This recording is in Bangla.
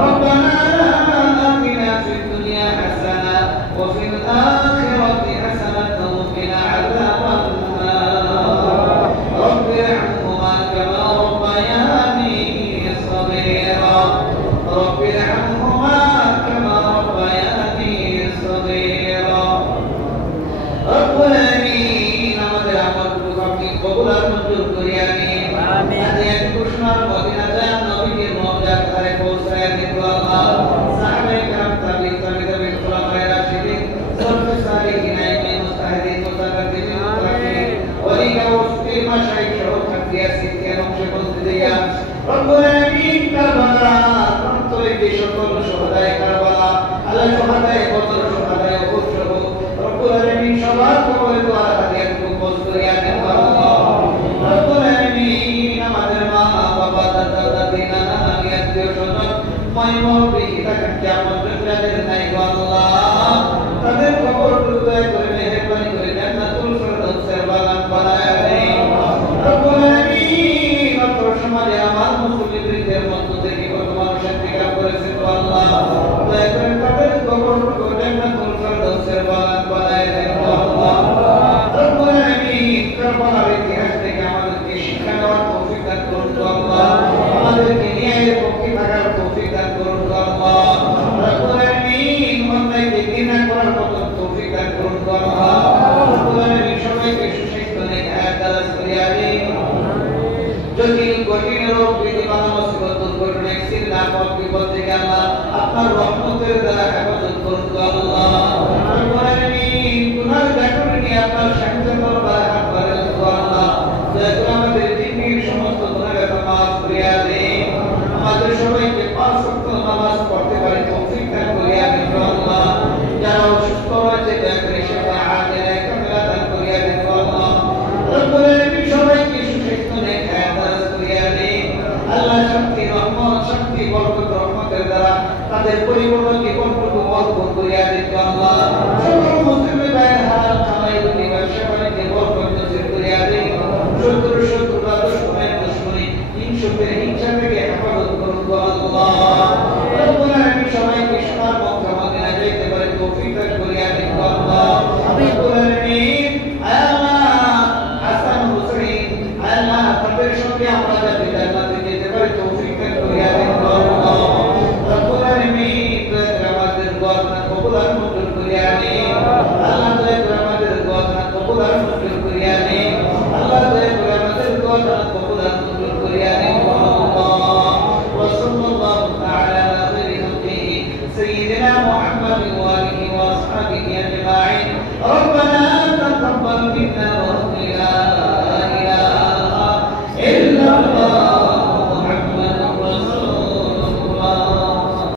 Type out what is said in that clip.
ربنا آتنا في الدنيا حسنة وفي الآخرة حسنة وقنا عذاب النار رب ارحمهما كما ربياني صغيرا رب ارحمهما كما ربياني صغيرا رب العالمين আমাদের আমলগুলো আপনি কবুল আর মঞ্জুর করিয়া নিন আমিন আজ কৃষ্ণর মদিনা জান নবীর রওজার ধারে পৌঁছায় দিন আল্লাহ সাহাবায়ে کرام তাবিঈন তাবিঈন খুলাফায়ে রাশিদিন সরফে সালিহিন আইয়ুম মুস্তাহিদিন মুতাকাদ্দিমিন মুতাআখিরিন ওয়ালিকা ওয়াসফির মাশাইখ সহ খাতিয়া সিদ্দিয়া নকশে বলতে দিয়া রব্বুল আলামিন কারবালা অন্তরে যে সকল শহদায়ে কারবালা আল্লাহ শহদায়ে বদর শহদায়ে উহুদ সহ রব্বুল আলামিন সবার কবরে দোয়া হাদিয়া কবুল করিয়া দেন আল্লাহ রব্বুল আলামিন আমাদের মা বাবা দাদা দাদি নানা নানি আত্মীয় স্বজন মাইমুরবি তাকে কিয়ামত যাদের নাই গো আল্লাহ তাদের কবর দয়া করে মেহেরবানি করে জান্নাতুল ফিরদাউসের বাগান বানায়া দেন রব্বুল আলামিন অত্র সমাজে আমার মুসলিমদের মধ্য থেকে কত মানুষ ইন্তেকাল করেছে গো আল্লাহ দয়া করে তাদের কবর জান্নাতুল ফিরদাউসের বাগান বানায়া দেন গো আল্লাহ রব্বুল আলামিন কারবালার ইতিহাস থেকে আমাদেরকে শিক্ষা নেওয়ার তৌফিক দান করুন গো আল্লাহ আমাদেরকে ন্যায়ের পক্ষে থাকার তৌফিক দান করুন গো আল্লাহ রব্বুল আলামিন অন্যায়কে ঘৃণা করার মতো তৌফিক দান করুন গো আল্লাহ রব্বুল আলামিন সবাইকে সুস্বাস্থ্য নেক হায়াত দারাজ করিয়া দিন জটিল কঠিন রোগ ব্যাধি বালা মুসিবত দুর্ঘটনা অ্যাক্সিডেন্ট আপদ বিপদ থেকে আল্লাহ আপনার রহমতের দ্বারা হেফাজত করুন গো আল্লাহ রব্বুল আলামিন গুনাহ গাফর নিয়ে আপনার সাহায্য করবার হাত বাড়ান গো আল্লাহ দয়া করে আমাদের জিন্দেগীর সমস্ত গুনাহ গাফর মাফ করিয়া দিন আমাদের সবাইকে পাঁচ ওয়াক্ত নামাজ পড়তে পারে তৌফিক দান করিয়া দিন গো আল্লাহ যারা অসুস্থ রয়েছে দয়া করে শিফা আজেলা কামিলা দান করিয়া দিন গো আল্লাহ রব্বুল আলামিন সবাইকে সুস্বাস্থ্য নেক হায়াত দারাজ করিয়া দিন আল্লাহ শক্তি রহমত শক্তি বরকত রহমতের দ্বারা তাদের পরিপূর্ণকে পরিপূর্ণ করিয়া দিন গো আল্লাহ সকল মুসলিম ভাইয়ের